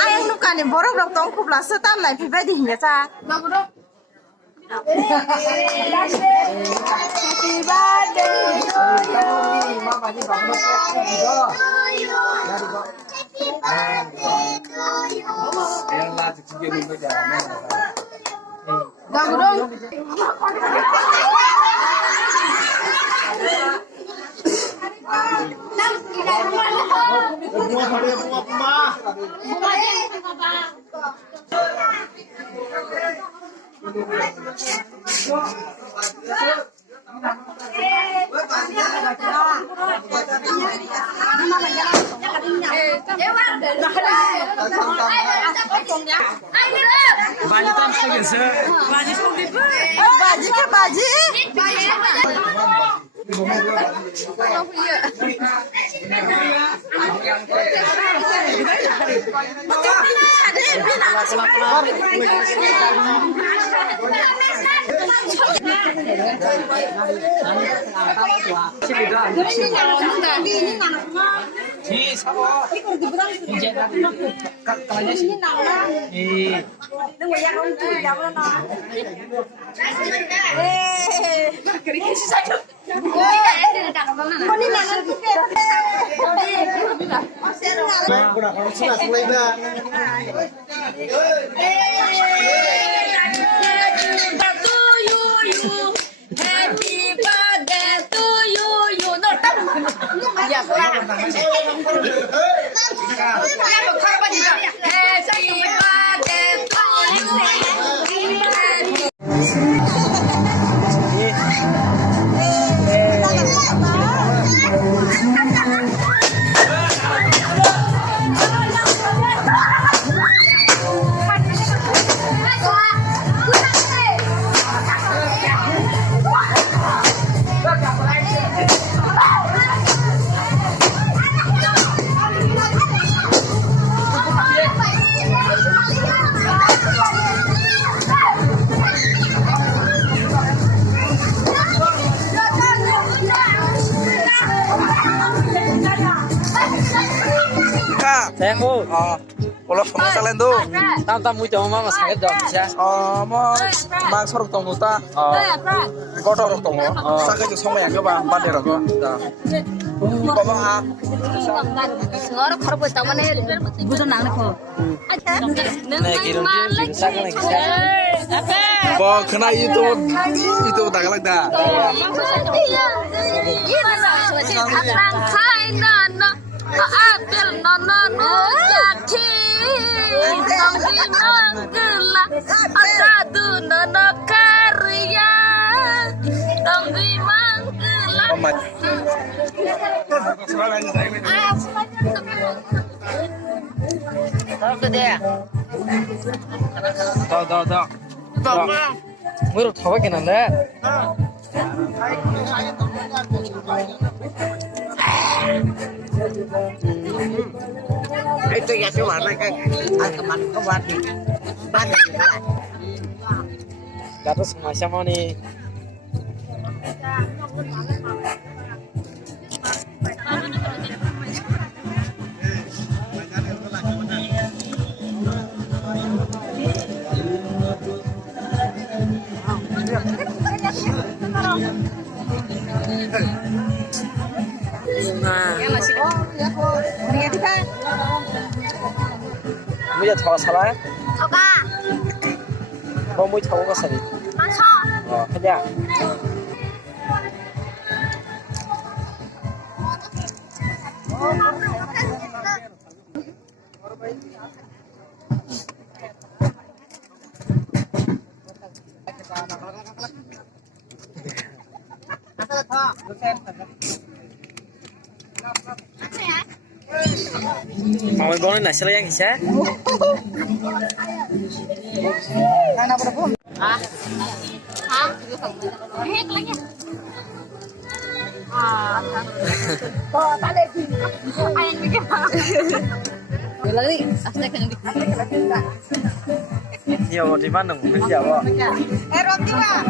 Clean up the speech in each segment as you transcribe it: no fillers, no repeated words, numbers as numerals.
Ayang luka nih borok dok tong kupla setan lai pipa di hingga ca. Baji tam sekali sih. Baji ke baji. Ini sama. Sayang bu, Kalau sama lain tuh, tam mu jauh mama sakit dong bisa. mau mang sorok tunggu ta, kotor tunggu, sakit tuh sama yang apa, bandar aku, bawa ah, Ngor khar bo ta mane budo nang ne ko. Nih kirim kirim sakit nih bisa. bawa kena itu tak galak dah. Apel nono jati nong di manggela asadu nono karya nong di manggela. Gede ya? Tahu. Menurut apa kenapa? Itu ya sih warna kan teman kewati Kata sama nih. Bây giờ thọ sao đấy? Thọ ca. Có mũi thọ có sao đi? Ăn thọ. Hết ra. Mau bong này sẽ yang bisa? Hah? Hah? Hek lagi. Oh, tak ada sih. Ayang bikin. Lagi, asal kan. Nhiều thì bắt được mình chịu ạ. Eh, roti Pak.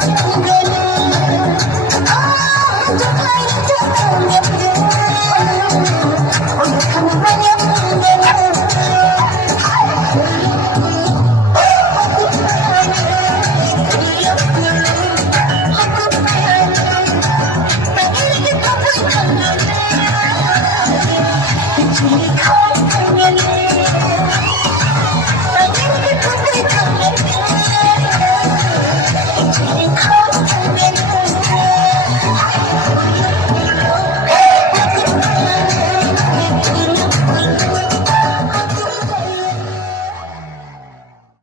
Thank you.